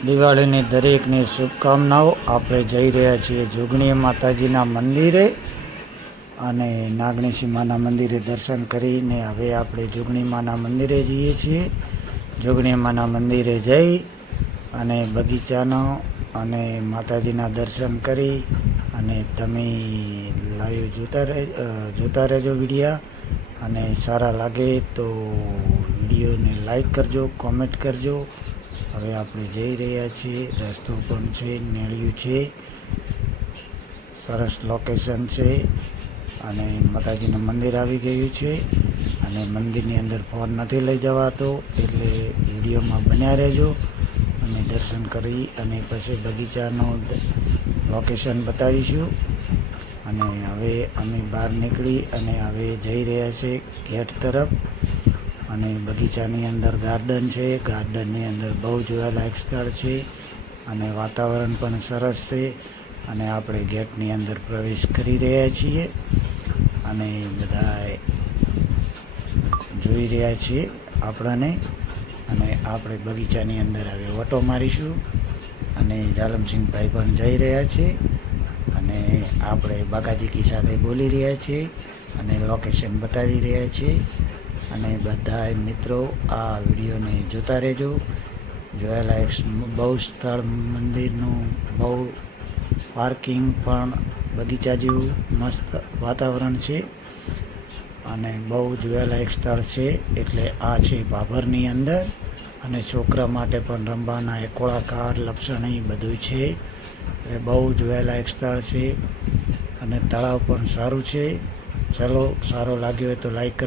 દિવાળીની દરેકની શુભકામનાઓ આપણે જઈ રહ્યા છીએ જોગણી માતાજીના મંદિરે અને નાગણીસી માના મંદિરે દર્શન કરીને હવે આપણે જોગણી માના મંદિરે જઈએ છીએ. જોગણી માના મંદિરે જઈ અને બગીચાનો અને માતાજીના દર્શન કરી અને તમે લાઈવ જોતા રહે જોતા રહેજો વિડીયા અને સારા લાગે તો વિડીયોને લાઈક કરજો, કોમેન્ટ કરજો હવે આપણે જઈ રહ્યા છીએ, રસ્તો પણ છે, નેળિયું છે, સરસ લોકેશન છે, અને માતાજીનું મંદિર આવી ગયું છે, અને મંદિરની અંદર ફોન નથી લઈ જવાતો, એટલે વિડીયોમાં બન્યા રહેજો, અને દર્શન કરી અને પછી બગીચાનો લોકેશન બતાવીશું. અને હવે અમે બહાર નીકળી અને હવે જઈ રહ્યા છે ગેટ તરફ. અને બગીચાની અંદર ગાર્ડન છે. ગાર્ડનની અંદર બહુ જોવાલાયક સ્થળ છે અને વાતાવરણ પણ સરસ છે અને આપણે ગેટની અંદર પ્રવેશ કરી રહ્યા છીએ અને બધા જોઈ રહ્યા છીએ આપણાને અને આપણે બગીચાની અંદર હવે ઓટો મારીશું અને જાલમસિંહભાઈ પણ જઈ રહ્યા છે અને આપણે બાકાજીકી સાથે બોલી રહ્યા છીએ. અને લોકેશન બતાવી રહ્યા છીએ. અને બધા મિત્રો, આ વિડીયોને જોતા રહેજો. જોયેલાયક બહુ સ્થળ, મંદિરનું બહુ પાર્કિંગ પણ બગીચા જેવું મસ્ત વાતાવરણ છે. અને બહુ જોયાલાયક સ્થળ છે. એટલે આ છે બાભરની અંદર. અને છોકરા માટે પણ રમવાના એકોળાકાર લપસણી બધું છે. એ બહુ જોવાલાયક સ્થળ છે. અને તળાવ પણ સારું છે. ચલો સારો લાગ્યો હોય તો લાઈક